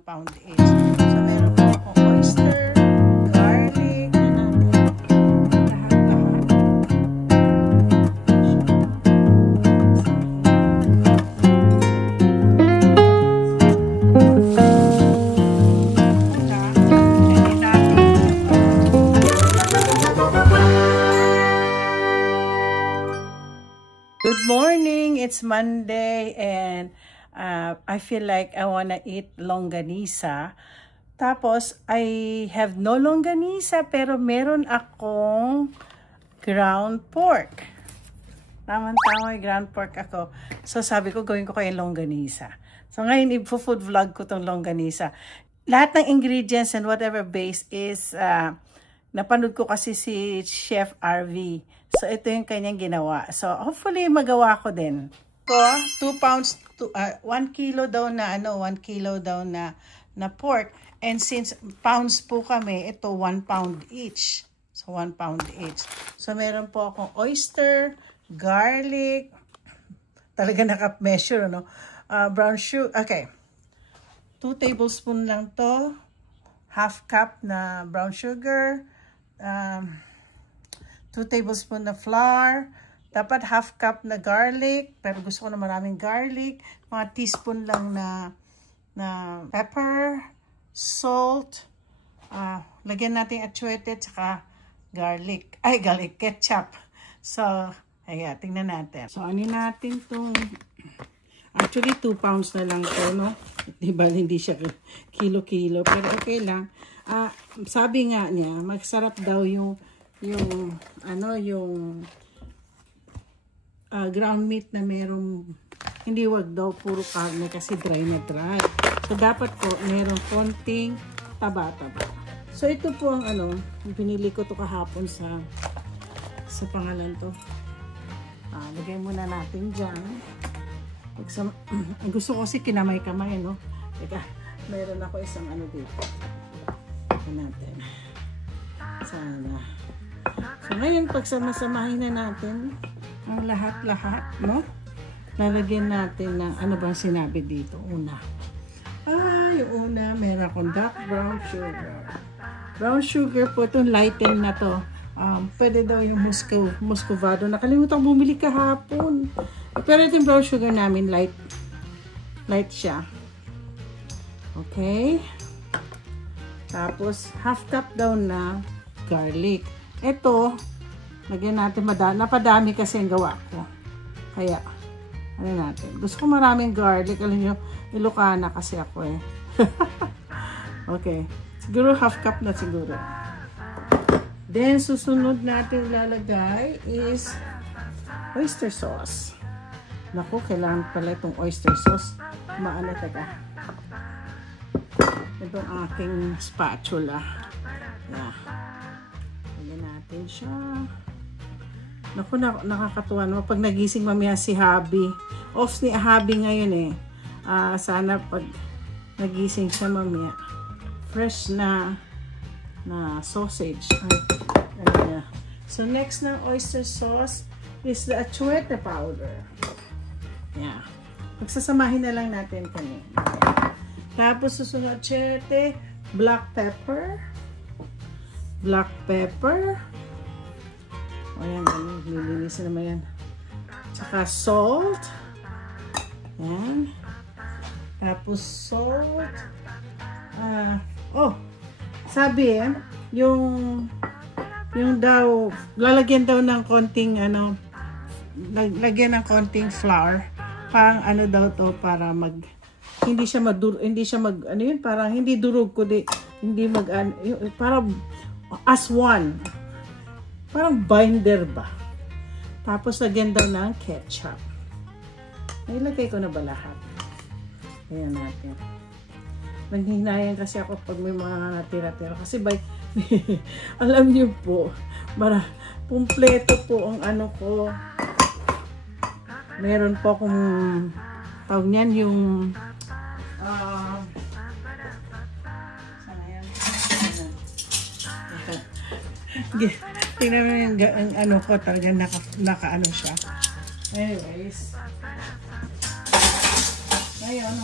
pound each. So, meron po akong oyster, garlic, lahat-lahat. Good morning! It's Monday and I feel like I wanna eat longganisa. Tapos, I have no longganisa pero meron akong ground pork. Tama-tama yung ground pork ako. So, sabi ko, gawin ko kayo longganisa. So, ngayon, i-food vlog ko tong longganisa. Lahat ng ingredients and whatever base is, napanood ko kasi si Chef RV. So, ito yung kanyang ginawa. So, hopefully, magawa ko din. Ko, 2 pounds, 1 kilo daw na, 1 kilo daw na pork. And since pounds po kami, ito 1 pound each. So, 1 pound each. So, meron po akong oyster, garlic, talaga naka-measure, brown sugar, okay. 2 tablespoon lang to, half cup na brown sugar, 2 tablespoon na flour, dapat half cup na garlic, pero gusto ko na maraming garlic, mga teaspoon lang na pepper, salt, lagyan natin atsuete, tsaka garlic ketchup. So, ayan, tingnan natin. So, ano natin itong, actually 2 pounds na lang to, no? Diba, hindi siya kilo-kilo, pero okay lang. Sabi nga niya, masarap daw yung ground meat na merong, hindi wag daw puro karne kasi dry na dry. So, dapat po merong konting taba-taba. So, ito po ang pinili ko to kahapon sa pangalan to. Lagay muna natin dyan. Gusto ko kasi kinamay-kamay, no? Teka, meron ako isang dito. Ito natin. Sana. So, ngayon, pagsama-samahin na natin ang lahat-lahat, no? Lalagyan natin ng ano ba sinabi dito? Una. Yung una, meron akong dark brown sugar. Brown sugar po, itong lighten na to. Pwede daw yung muscovado. Nakalimutan bumili kahapon. Pero itong brown sugar namin, light siya. Okay. Tapos, half cup daw na garlic. Ito, lagyan natin napadami kasi ang gawa ko. Kaya, ano natin. Gusto ko maraming garlic. Alam nyo, Ilocana kasi ako eh. Okay. Siguro half cup na siguro. Then, susunod natin lalagay is oyster sauce. Naku, kailangan pala itong oyster sauce. Teka. Itong aking spatula. Yeah. Lagyan natin siya. Naku, nakakatuwa naman. Pag nagising mamaya si Habi. Off ni Habi ngayon eh. Sana pag nagising siya mamaya. Fresh na sausage. So, next na oyster sauce is the atsuete powder. Yeah. Pagsasamahin na lang natin kanina. Tapos, susunod atsuete, black pepper. Ayan, nilinisin naman yan. Tsaka salt. Ayan. Tapos salt. Sabi yung daw, lalagyan daw ng konting lagyan ng konting flour. Parang daw to para hindi siya parang hindi durog kundi hindi parang as one. Parang binder ba? Tapos, lagyan daw ng ketchup. Nailagay ko na ba lahat? Ayan natin. Nanghihinayan kasi ako pag may mga natira-tira. Kasi alam niyo po, kumpleto po ang ko. Meron po akong, tawag niyan yung, tingnan mo yung ko, talagang naka siya. Anyways. Ngayon,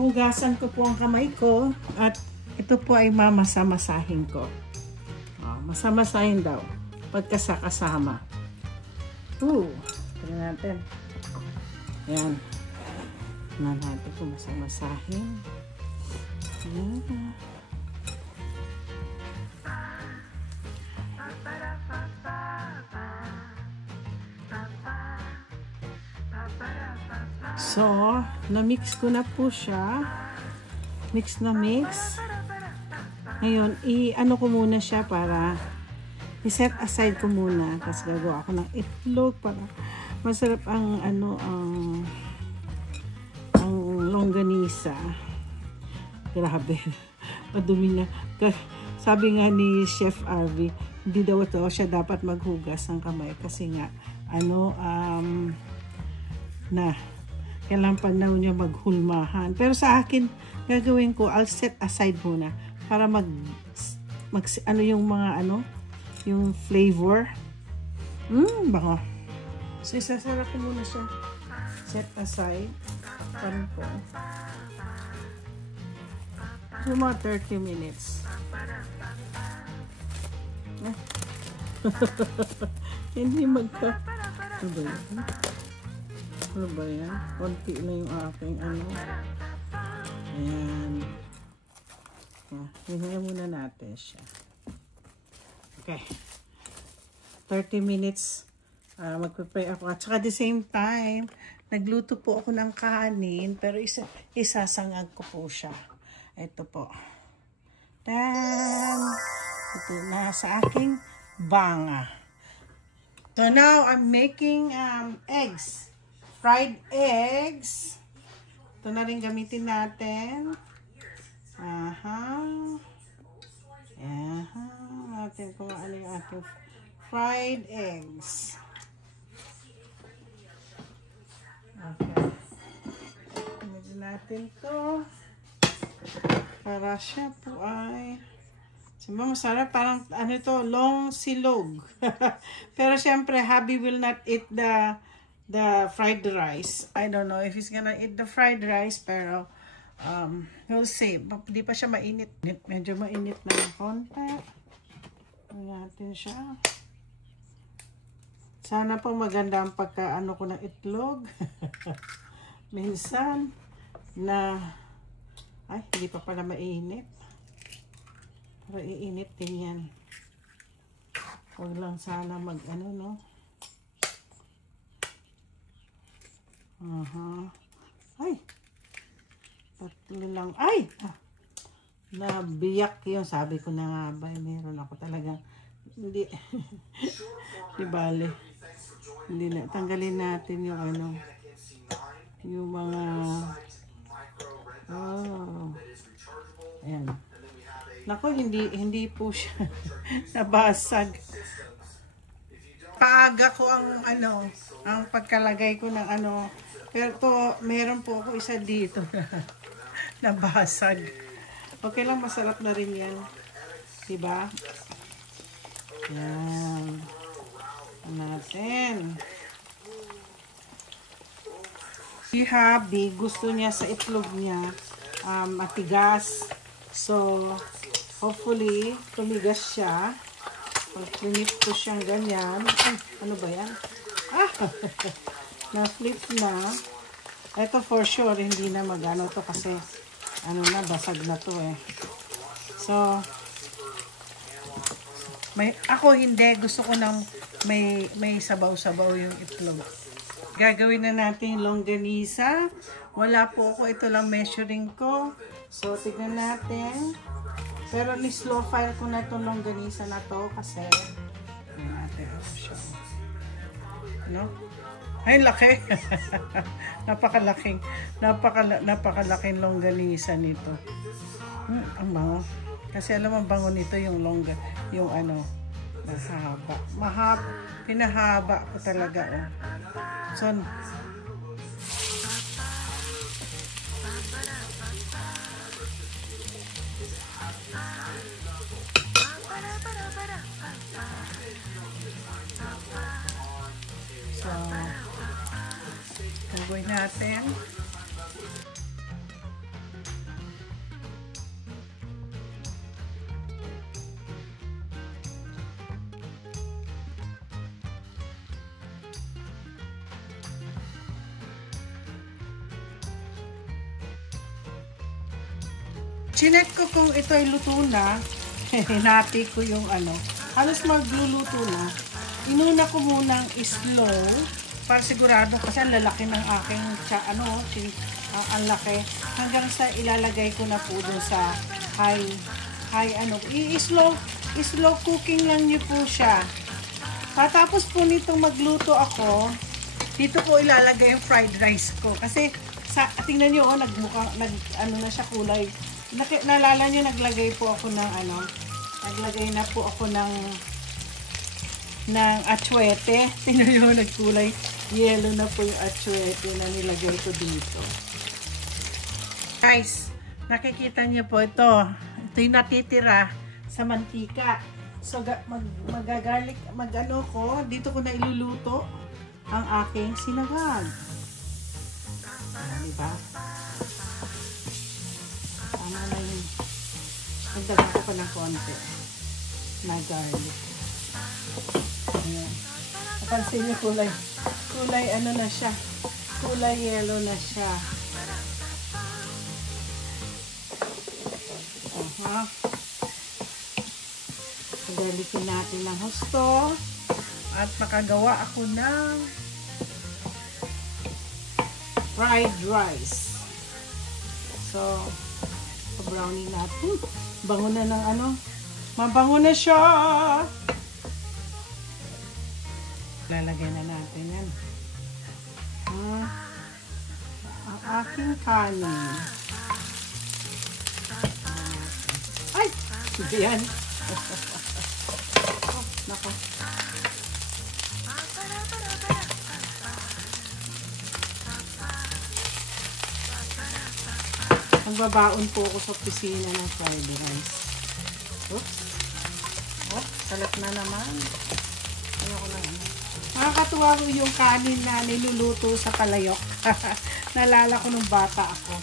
Hugasan ko po ang kamay ko at ito po ay mamasa-masahin ko. Masamasahin daw pagkasakasama. Tignan natin. Ayan. Tignan natin kung masamasahin. Ayan. So, na-mix ko na po siya. Mix na mix. Ngayon, i-ano ko muna siya para i-set aside ko muna. Tapos gagawa ako ng itlog para masarap ang ang longganisa. Grabe. Madumi na. Sabi nga ni Chef Arvie, hindi daw siya dapat maghugas ng kamay kasi nga kailangan pa daw niya maghulmahan. Pero sa akin, gagawin ko, I'll set aside muna para yung flavor. Baka. So, isasara ko muna siya. Set aside. Parang po. So, mga 30 minutes. Hindi magka... Ano ba yan? Konti na yung aking Ayan. Hinaya muna natin siya. Okay. 30 minutes. Magpipray ako. At saka at the same time, nagluto po ako ng kanin. Pero isasangag ko po siya. Ito po. Ito na sa aking banga. So now, I'm making eggs. Fried eggs. Ito na rin gamitin natin. Natin kung ano yung ating fried eggs. Okay. Gamitin natin to. Para siya po ay masarap. Parang long silog. Pero syempre, hubby will not eat the fried rice. I don't know if he's gonna eat the fried rice, pero we'll see. Hindi pa siya mainit. Medyo mainit na ng konti. Natin siya. Sana po maganda ang pagka-ano ko ng itlog. Minsan hindi pa pala mainit. Pero iinit din yan. Huwag lang sana no? Ay! Tatlo lang. Ay! Nabiyak yun. Sabi ko na nga ba, meron ako talagang hindi di bale. Hindi na. Tanggalin natin yung yung mga ayan. Naku, hindi po siya nabasag. Paaga ko ang ang pagkalagay ko ng pero meron po ako isa dito na nabasag. Okay lang, masarap na rin yan. Diba? Yan. Natin. Si hubby, gusto niya sa itlog niya matigas. So, hopefully, tumigas siya. Pag pinip ko siyang ganyan. Ay, ano ba yan? Na-flip na. Ito for sure, hindi na magano to kasi basag na to eh. So, ako hindi. Gusto ko ng may sabaw-sabaw yung itlog. Gagawin na natin yung longganisa. Wala po ako. Ito lang measuring ko. So, tignan natin. Pero ni-slow fire ko na itong longganisa na to kasi natin siya. Ay, laki. Napakalaking longganisa nito. Ang bango. Kasi alam mo, bango nito yung mahaba. Pinahaba ko talaga. So, gagawin natin. Chinek ko kung ito ay luto na. Hinati ko yung ano. Halos magluluto na. Inuna ko munang slow para sigurado kasi ang lalaki ng aking ang laki. Hanggang sa ilalagay ko na po dun sa high ano. Slow cooking lang niyo po siya. Patapos po nitong magluto ako, dito ko ilalagay yung fried rice ko. Kasi tingnan niyo ano na siya kulay. Naalala niyo naglagay po ako ng naglagay na po ako ng atsuete. Tingnan niyo nagkulay yellow na po yung atsuete na nilagay ko dito. Guys, nakikita niyo po ito. Ito yung natitira sa mantika. So dito ko na iluluto ang aking sinangag. Diba? Tama na yun. Nagdagan ko pa ng konti na garlic. Ayan. Napansin niyo kulay ano na siya. Kulay yellow na siya. Dalikin natin ng husto at makagawa ako ng fried rice. So, brownie natin. Bango na ng mabango na siya. Lalagyan na natin yan. Ang aking kanin. Ay! Yan. Nako. Magbabaon po ako sa opisina ng fried rice. Oops. Oh, salat na naman. Ayoko na. Nakakatuwa ko yung kanin na niluluto sa kalayok. Nalala ko nung bata ako.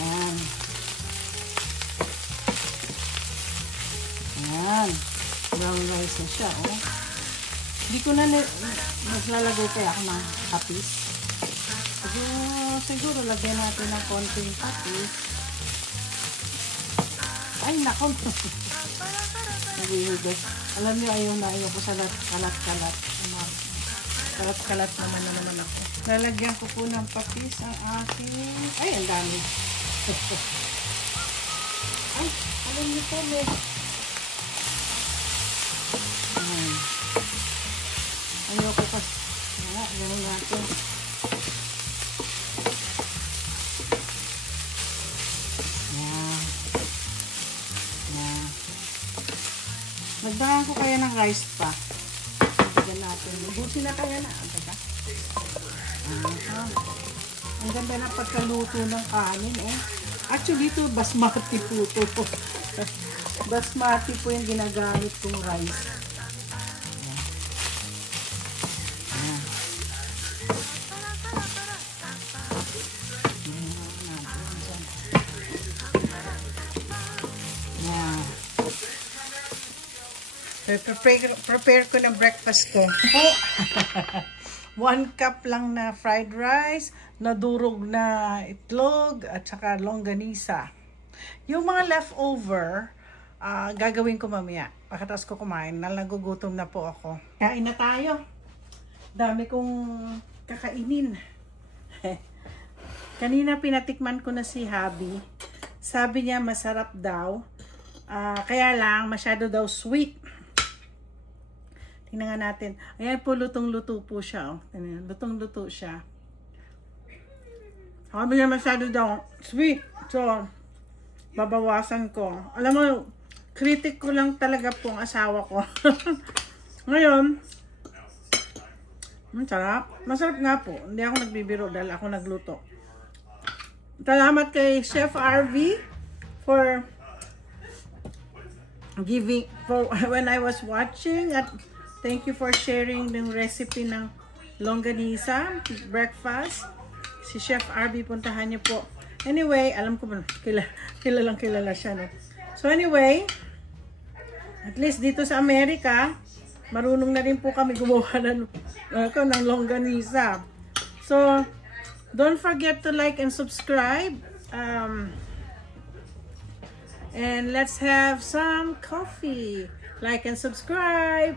Yan. Yan. Brown rice na siya, oh. Hindi ko na naglalagay kaya ako ng kapis. Siguro lagyan natin ng konting kapis. Ay, nako. Nagihigas. Alam niyo, ayaw ko sa kalat-kalat. Kalat-kalat naman ako. Lalagyan ko po ng kapis ang aking... Ay, ang dami. Ay, alam niyo po, ayoko pa. Gano'n natin. Magdahan ko kaya ng rice pa. Bigyan natin. Ubusin na kaya na. Ang ganda na pagkaluto ng kanin, eh. Actually, ito basmati po ito. Basmati po yung ginagamit kong rice. Prepare ko ng breakfast ko. 1 cup lang na fried rice, nadurog na itlog, at saka longganisa. Yung mga leftover, gagawin ko mamaya. Pagkatapos ko kumain, nagugutom na po ako. Kain na tayo. Dami kong kakainin. Kanina pinatikman ko na si Habi. Sabi niya masarap daw. Kaya lang, masyado daw sweet. Tingnan nga natin. Ayan po, lutong-luto po siya. Lutong-luto siya. Sabi niya masyado daw sweet. So, babawasan ko. Alam mo, critic ko lang talaga po ang asawa ko. Ngayon, sarap. Masarap nga po. Hindi ako nagbibiro dahil ako nagluto. Salamat kay Chef RV for when I was watching, at thank you for sharing ng recipe ng longganisa breakfast. Si Chef RV, puntahan niyo po. Anyway, alam ko ba, kilala siya, no? So anyway, at least dito sa Amerika, marunong na rin po kami gumawa ng longganisa. So, don't forget to like and subscribe. And let's have some coffee. Like and subscribe.